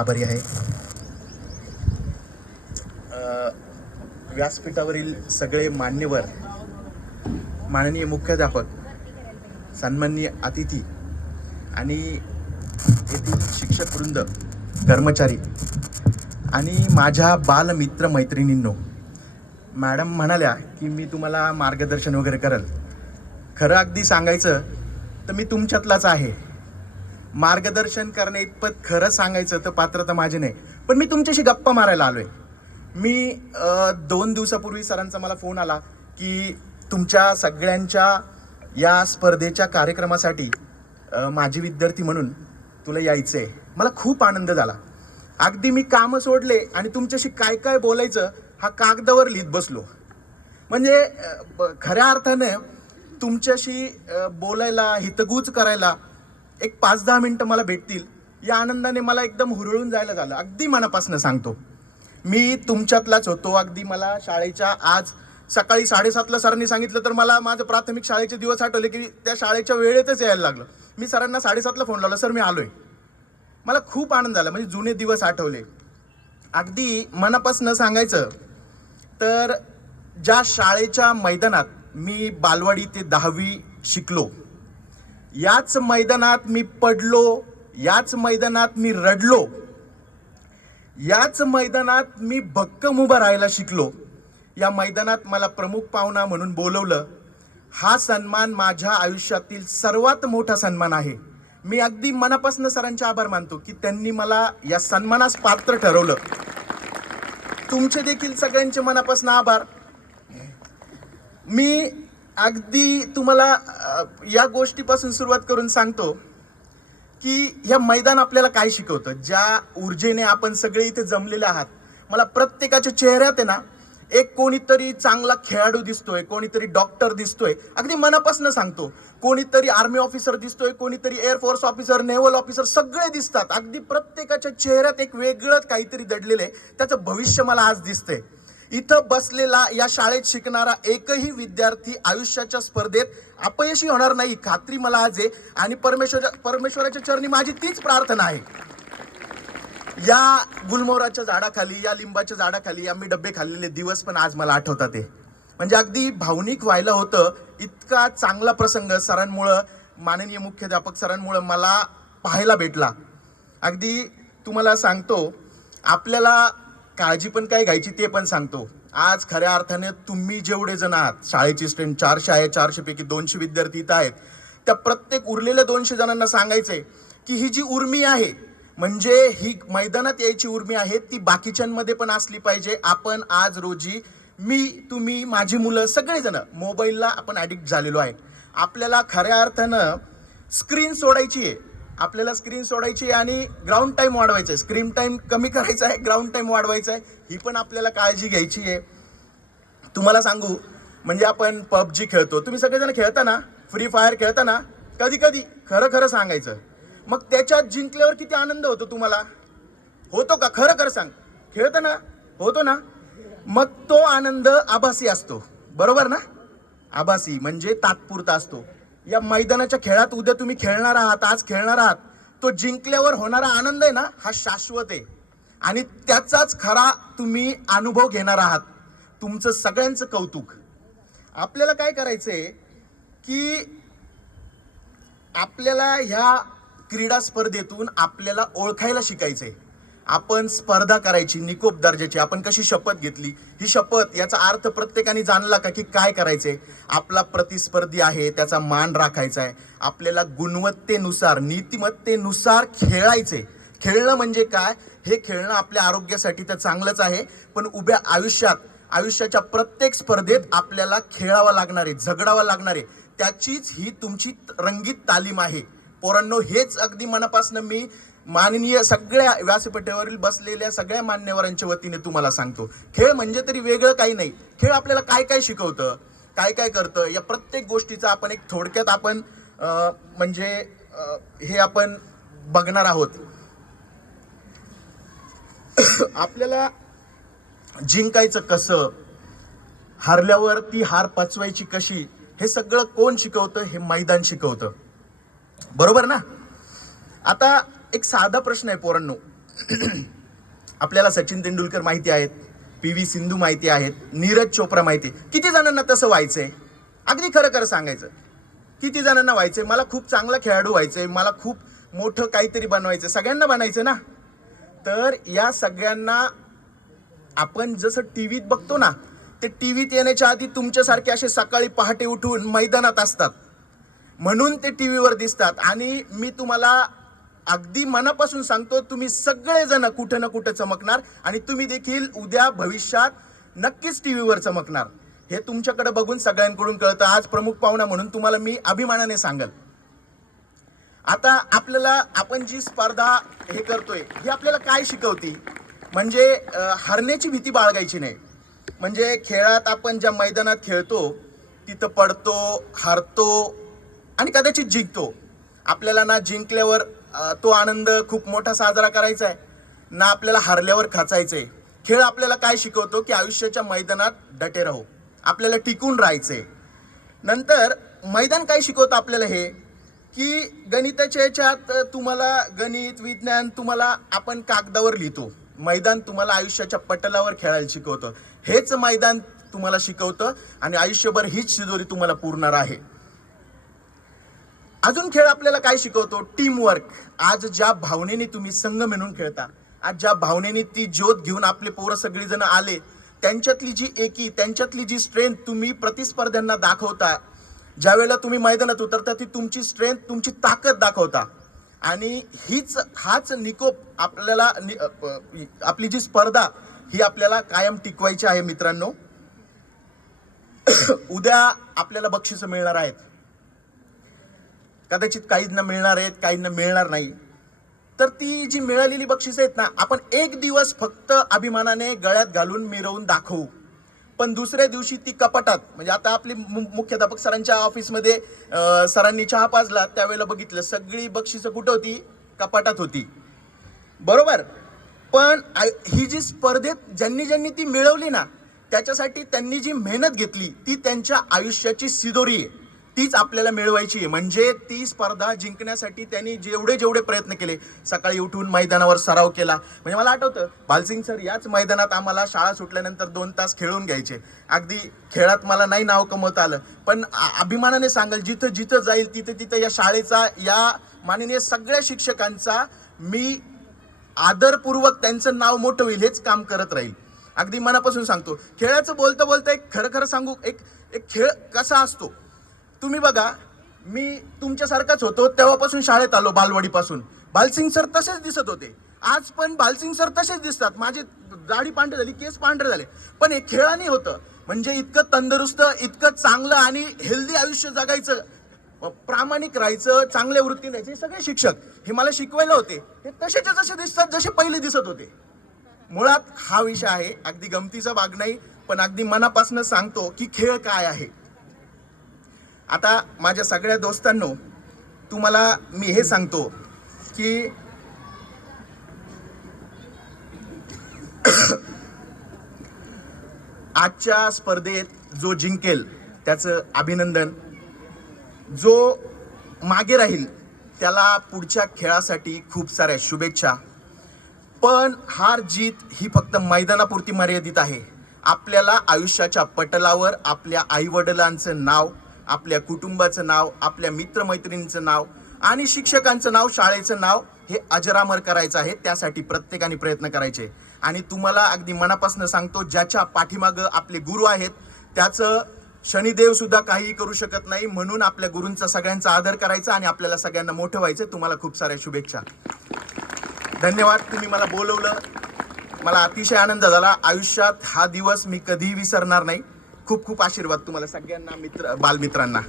आभारी आहे. व्यासपीठावरील सगळे मान्यवर माननीय मुख्याध्यापक सन्माननीय अतिथी आणि येथील शिक्षक वृंद कर्मचारी आणि माझ्या बालमित्र मैत्रिणींनो मॅडम म्हणाल्या की मी तुम्हाला मार्गदर्शन वगैरे करेल. खरं अगदी सांगायचं तर मी तुमच्यातलाच आहे. मार्गदर्शन करणे इतपत खरं सांगायचं तर पात्रता माझी नाही. पण मी तुमच्याशी गप्पा मारायला आलोय. मी दोन दिवसापूर्वी सरांचा मला फोन आला की तुमच्या सगळ्यांच्या या स्पर्धेच्या कार्यक्रमासाठी माझी विद्यार्थी म्हणून तुला यायचं आहे मला खूप आनंद झाला. अगदी मी कामं सोडले आणि तुमच्याशी काय काय बोलायचं हा कागदावर लिहित बसलो. म्हणजे खऱ्या अर्थाने तुमच्याशी बोलायला हितगूज करायला एक पाच दहा मिनटं मला भेटतील. या आनंदाने मला एकदम हुरळून जायला झालं. अगदी मनापासून सांगतो. मी तुमच्यातलाच होतो. अगदी मला शाळेच्या आज सकाळी साडेसातला सरांनी सांगितलं तर मला माझं प्राथमिक शाळेचे दिवस आठवले की त्या शाळेच्या वेळेतच यायला लागलं. मी सरांना साडेसातला फोन लावला सर मी आलोय. मला खूप आनंद झाला. म्हणजे जुने दिवस आठवले. अगदी मनापासून सांगायचं तर ज्या शाळेच्या मैदानात मी बालवाडी ते दहावी शिकलो याच मैदानात मी पडलो याच मैदानात मी रडलो याच मैदानात मी भक्कम उभा राहायला शिकलो. या मैदानात मला प्रमुख पाहुणा म्हणून बोलवलं हा सन्मान माझ्या आयुष्यातील सर्वात मोठा सन्मान आहे. मी अगदी मनापासून सरांचे आभार मानतो की त्यांनी मला या सन्मानास पात्र ठरवलं. तुमचे देखील सगळ्यांचे मनापासून आभार. मी अगदी तुम्हाला या गोष्टीपासून सुरुवात करून सांगतो की ह्या मैदान आपल्याला काय शिकवतं? ज्या ऊर्जेने आपण सगळे इथे जमलेले आहात मला प्रत्येकाच्या चेहऱ्यात आहे ना एक कोणीतरी चांगला खेळाडू दिसतोय कोणीतरी डॉक्टर दिसतोय. अगदी मनापासून सांगतो कोणीतरी आर्मी ऑफिसर दिसतोय कोणीतरी एअरफोर्स ऑफिसर नेव्हल ऑफिसर सगळे दिसतात. अगदी प्रत्येकाच्या चेहऱ्यात एक वेगळं काहीतरी दडलेलं आहे. त्याचं भविष्य मला आज दिसतंय. इथं बसलेला या शाळेत शिकणारा एकही विद्यार्थी आयुष्याच्या स्पर्धेत अपयशी होणार नाही खात्री मला आज आहे. आणि परमेश्वर परमेश्वराच्या चरणी माझी तीच प्रार्थना आहे. या गुलमोहराच्या झाडाखाली या लिंबाच्या झाडाखाली आम्ही डबे खाल्लेले दिवस पण आज मला आठवतात ते म्हणजे अगदी भावनिक व्हायला होतं इतका चांगला प्रसंग सरांमुळं माननीय मुख्याध्यापक सरांमुळं मला पाहायला भेटला. अगदी तुम्हाला सांगतो आपल्याला काळजी पण काय घ्यायची ते पण सांगतो. आज खऱ्या अर्थाने तुम्ही जेवढे जण आहात शाळेची स्ट्रेंथ चारशे आहे चारशेपैकी दोनशे विद्यार्थी इथं आहेत त्या प्रत्येक उरलेल्या दोनशे जणांना सांगायचंय की ही जी उर्मी आहे म्हणजे ही मैदानात यायची उर्मी आहे ती बाकीच्यांमध्ये पण असली पाहिजे. आपण आज रोजी मी तुम्ही माझी मुलं सगळेजण मोबाईलला आपण ॲडिक्ट झालेलो आहे. आपल्याला खऱ्या अर्थानं स्क्रीन सोडायची आहे आपल्याला स्क्रीन सोडायची आणि ग्राउंड टाईम वाढवायचा आहे. स्क्रीन टाईम कमी करायचा आहे ग्राउंड टाईम वाढवायचा आहे. ही पण आपल्याला काळजी घ्यायची आहे. तुम्हाला सांगू म्हणजे आपण पबजी खेळतो. तुम्ही सगळेजण खेळता ना फ्री फायर खेळता ना कधी कधी खरं खरं सांगायचं. मग त्याच्यात जिंकल्यावर किती आनंद होतो तुम्हाला? होतो का? खरं खरं सांग. खेळतं ना होतो ना? मग तो आनंद आभासी असतो. बरोबर ना? आभासी म्हणजे तात्पुरता असतो. या मैदानाच्या खेळात उद्या तुम्ही खेळणार आहात आज खेळणार आहात. तो जिंकल्यावर होणारा आनंद आहे ना हा शाश्वत आहे. आणि त्याचाच खरा तुम्ही अनुभव घेणार आहात. तुमचं सगळ्यांचं कौतुक. आपल्याला काय करायचंय की आपल्याला ह्या क्रीडा स्पर्धेतून आपल्याला ओळखायला शिकायचंय. आपण स्पर्धा करायची निकोप दर्जाची आपण कशी शपथ घेतली? ही शपथ याचा अर्थ प्रत्येकाने जाणला का की काय करायचे आपला प्रतिस्पर्धी आहे त्याचा मान राखायचा आहे. आपल्याला गुणवत्तेनुसार नीतिमत्तेनुसार खेळायचे खेळणं म्हणजे काय? हे खेळणं आपल्या आरोग्यासाठी तर चांगलंच आहे पण उभ्या आयुष्यात आयुष्याच्या प्रत्येक स्पर्धेत आपल्याला खेळावं लागणार आहे झगडावं लागणार आहे त्याचीच ही तुमची रंगीत तालीम आहे. पोरांनो हेच अगदी मनापासून मी माननीय सगळ्या व्यासपीठावरील बसलेल्या सगळ्या मान्यवरांच्या वतीने तुम्हाला सांगतो. खेळ म्हणजे तरी वेगळं काही नाही. खेळ आपल्याला काय काय शिकवतं काय काय करतं या प्रत्येक गोष्टीचा आपण एक थोडक्यात आपण म्हणजे हे आपण बघणार आहोत. आपल्याला जिंकायचं कसं हारल्यावर ती हार पचवायची कशी हे सगळं कोण शिकवतं हे मैदान शिकवतं. बरोबर ना? आता एक साधा प्रश्न आहे पोरांनो. आपल्याला सचिन तेंडुलकर माहिती आहेत पी व्ही सिंधू माहिती आहेत नीरज चोप्रा माहिती किती जणांना तसं व्हायचंय? अगदी खरं खरं सांगायचं. किती जणांना व्हायचंय? मला खूप चांगला खेळाडू व्हायचंय मला खूप मोठं काहीतरी बनवायचं सगळ्यांना बनायचं ना? तर या सगळ्यांना आपण जसं टी व्हीत बघतो ना ते टी व्हीत येण्याच्या आधी तुमच्यासारखे असे सकाळी पहाटे उठून मैदानात असतात. म्हणून ते टी व्हीवर दिसतात. आणि मी तुम्हाला अगदी मनापासून सांगतो तुम्ही सगळेजण कुठं ना कुठं चमकणार आणि तुम्ही देखील उद्या भविष्यात नक्कीच टी व्हीवर चमकणार. हे तुमच्याकडे बघून सगळ्यांकडून कळतं. आज प्रमुख पाहुणा म्हणून तुम्हाला मी अभिमानाने सांगल. आता आपल्याला आपण जी स्पर्धा हे करतोय ही आपल्याला काय शिकवती? म्हणजे हरण्याची भीती बाळगायची नाही. म्हणजे खेळात आपण ज्या मैदानात खेळतो तिथं पडतो हरतो आणि कदाचित जिंकतो. आपल्याला ना जिंकल्यावर तो आनंद खूप मोठा साजरा करायचा आहे ना आपल्याला हरल्यावर खाचायचं आहे खेळ आपल्याला काय शिकवतो? की आयुष्याच्या मैदानात डटे राहू. आपल्याला टिकून राहायचंय. नंतर मैदान काय शिकवतं आपल्याला हे? की गणिताच्या याच्यात तुम्हाला गणित विज्ञान तुम्हाला आपण कागदावर लिहितो. मैदान तुम्हाला आयुष्याच्या पटलावर खेळायला शिकवतं. हेच मैदान तुम्हाला शिकवतं आणि आयुष्यभर हीच शिजोरी तुम्हाला पुरणार आहे. अजून खेळ आपल्याला काय शिकवतो? टीमवर्क आज ज्या भावनेने तुम्ही संघ मिळून खेळता आज ज्या भावनेने ती ज्योत घेऊन आपले पोरं सगळेजण आले त्यांच्यातली जी एकी त्यांच्यातली जी स्ट्रेंथ तुम्ही प्रतिस्पर्ध्यांना दाखवता ज्या वेळेला तुम्ही मैदानात उतरता ती तुमची स्ट्रेंथ तुमची ताकद दाखवता. आणि हीच हाच निकोप आपल्याला नि- आपली जी स्पर्धा ही आपल्याला कायम टिकवायची आहे मित्रांनो. उद्या आपल्याला बक्षिसं मिळणार आहेत. कदाचित काहींना मिळणार आहेत काहींना मिळणार नाही. तर ती जी मिळालेली बक्षीस आहेत ना आपण एक दिवस फक्त अभिमानाने गळ्यात घालून मिरवून दाखवू. पण दुसऱ्या दिवशी ती कपाटात म्हणजे आता आपली मु- मुख्याध्यापक सरांच्या ऑफिसमध्ये सरांनी चहा पाजला त्यावेळेला बघितलं सगळी बक्षिसं कुठं होती? कपाटात होती. बरोबर? पण आय- ही जी स्पर्धेत ज्यांनी ज्यांनी ती मिळवली ना त्याच्यासाठी त्यांनी जी मेहनत घेतली ती त्यांच्या आयुष्याची सिदोरी आहे. तीच आपल्याला मिळवायची आहे. म्हणजे ती स्पर्धा जिंकण्यासाठी त्यांनी जेवढे जेवढे प्रयत्न केले. सकाळी उठून मैदानावर सराव केला. म्हणजे मला आठवतं भालसिंग सर याच मैदानात आम्हाला शाळा सुटल्यानंतर दोन तास खेळून घ्यायचे. अगदी खेळात मला नाही नाव कमवता आलं. पण आ- अभिमानाने सांगाल जिथं जिथं जाईल तिथं तिथं या शाळेचा या माननीय सगळ्या शिक्षकांचा मी आदरपूर्वक त्यांचं नाव मोठं होईल हेच काम करत राहील. अगदी मनापासून सांगतो. खेळाचं बोलता बोलता एक खरं खरं सांगू एक एक खेळ कसा असतो? तुम्ही बघा मी तुमच्यासारखाच होतो तेव्हापासून शाळेत आलो बालवाडीपासून. बालसिंग सर तसेच दिसत होते. आज पण बालसिंग सर तसेच दिसतात. माझी दाढी पांढरी झाली केस पांढरे झाले. पण हे खेळाने होतं. म्हणजे इतकं तंदुरुस्त इतकं चांगलं आणि हेल्दी आयुष्य जगायचं प्रामाणिक राहायचं चांगल्या वृत्ती राहायचं हे सगळे शिक्षक हे मला शिकवायला होते. हे तसेचे जसे दिसतात जसे पहिले दिसत होते. मुळात हा विषय आहे अगदी गमतीचा भाग नाही पण अगदी मनापासून सांगतो की खेळ काय आहे. आता माझ्या सगळ्या दोस्तांनो तुम्हाला मी हे सांगतो की आजच्या स्पर्धेत जो जिंकेल त्याचं अभिनंदन. जो मागे राहील त्याला पुढच्या खेळासाठी खूप साऱ्या शुभेच्छा. पण हार जीत ही फक्त मैदानापुरती मर्यादित आहे. आपल्याला आयुष्याच्या पटलावर आपल्या आईवडिलांचं नाव आपल्या कुटुंबाचं नाव आपल्या मित्रमैत्रिणींचं नाव आणि शिक्षकांचं नाव शाळेचं नाव हे अजरामर करायचं आहे. त्यासाठी प्रत्येकाने प्रयत्न करायचे. आणि तुम्हाला अगदी मनापासून सांगतो ज्याच्या पाठीमागं आपले गुरु आहेत त्याचं शनिदेव सुद्धा काहीही करू शकत नाही. म्हणून आपल्या गुरूंचा सगळ्यांचा आदर करायचा आणि आपल्याला सगळ्यांना मोठं व्हायचं तुम्हाला खूप साऱ्या शुभेच्छा. धन्यवाद. तुम्ही मला बोलवलं. मला अतिशय आनंद झाला. आयुष्यात हा दिवस मी कधीही विसरणार नाही. खूप खूप आशीर्वाद तुम्हाला सगळ्यांना मित्र बालमित्रांना.